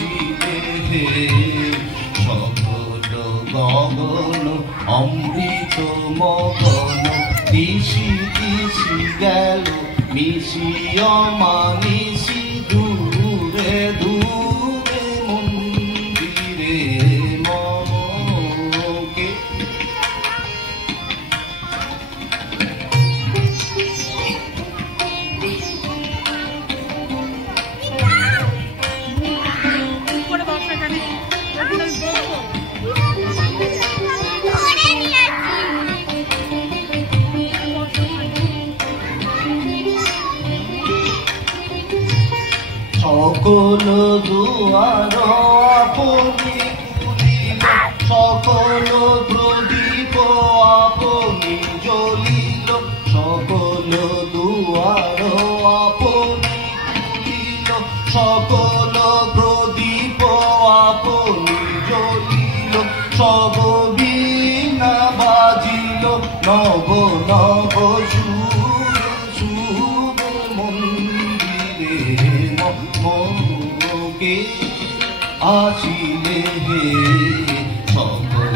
আসিলে হে সকল গগন অমৃত মগন দিশি দিশি গেল মিশিয়া মানিসি দূরে দূরে মন্দিরে মনকে সকল দুয়ার আপনি খুলিল সকল প্রদীপ আপনি জ্বলিল সকল দুয়ার আপনি খুলিল সকল প্রদীপ আপনি জ্বলিল সব বীণা বাজিল নব নব সুর সুর মন্দিরে মনকে আসিলে হে সকল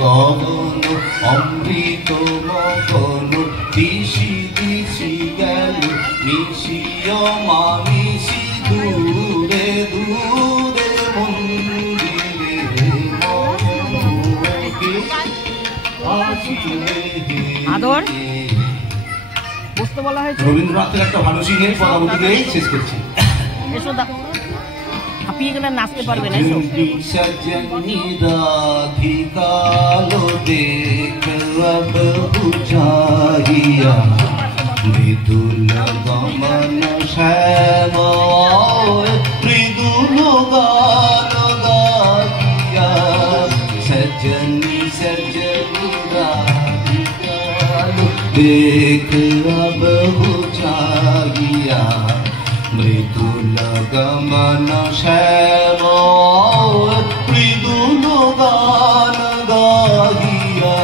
গগন অমৃত মগন দিশি দিশি গেল মিশিয়া মানিসি দূরে দূরে মন্দিরে মনকে আসিলে হে আদর বুঝতে বলা হয়েছে। রবীন্দ্রনাথের একটা ভালো সিংহের পদাবলী দিয়ে শেষ করছি। এসো হাঁপিয়ে গেলে নাচতে পারবে না। এসো সজনি রাধিকালো দেখ अब बुझाइया মৃদুল গমন শ্যাম মৃদুল গান গাইয়া সজনি সজনি রাধিকালো देख अब बुझाइया मृदुल गमन श्याम मृदुल गान गाइया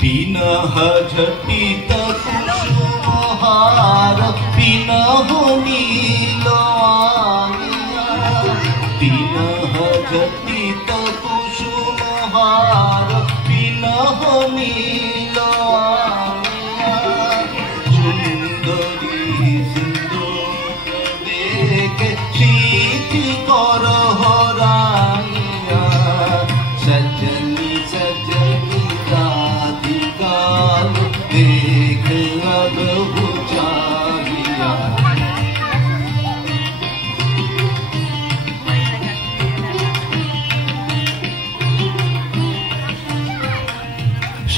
पिनह झटित कुसुमहार पिनह नीलो पिनह झटित कुसुमहार पिनह नीलो सुंदरी सिंदूर देखे शीति कर हराइया सजनी सजनी राधिकाल देख अब बुझाइया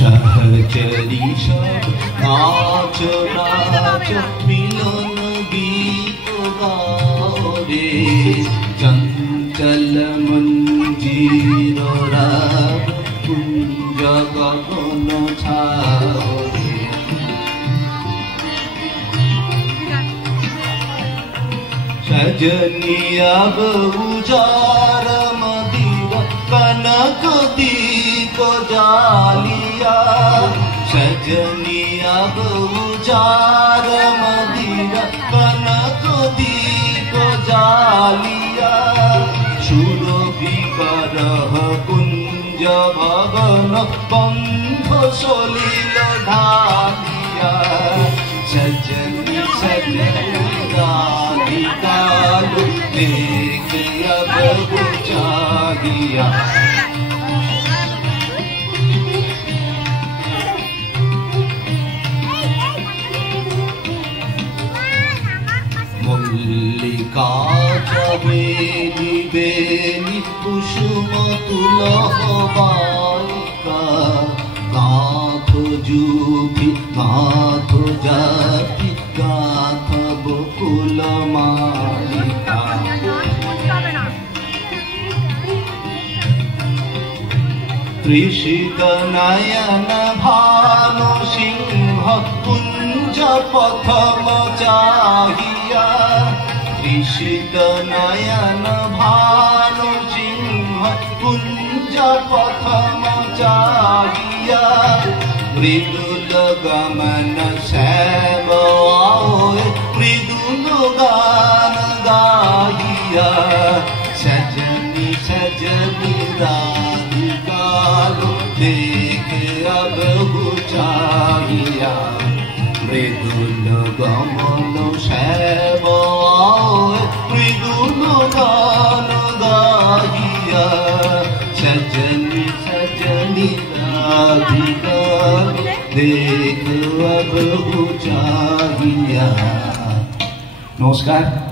सहचरी सब नाच नाच मिलन गीत गाओ रे चंचल मंजीर राग कुंज गगन छाओ रे सजनी अब उजार मदिर कनक दीप जालिया सजनी अब उजार मदिर कनक दीप जालिया सुरभि करह कुंज भवन बंध सलिल ढालिया सजनी सजनी राधिकाल देख अब बुझाइया मल्लिका बेनी बेनी कुसुम तुलह बालिका गाथ जुभि गाथ जाति गाथ बकुल मालिका त्रिशित नयन भानु सिंह कुंज पथम चाहिया त्रिशित नयन भानु सिंह कुंज पथम चाहिया मृदुल गमन श्याम आओ मृदुल गान गाहिया सजनी सजनी राधिका देख अब चाहिया मृदुल गमन श्याम आओ मृदुल गान गाहिया सजनी सजनी राधिका देख अब चाहिया। नमस्कार।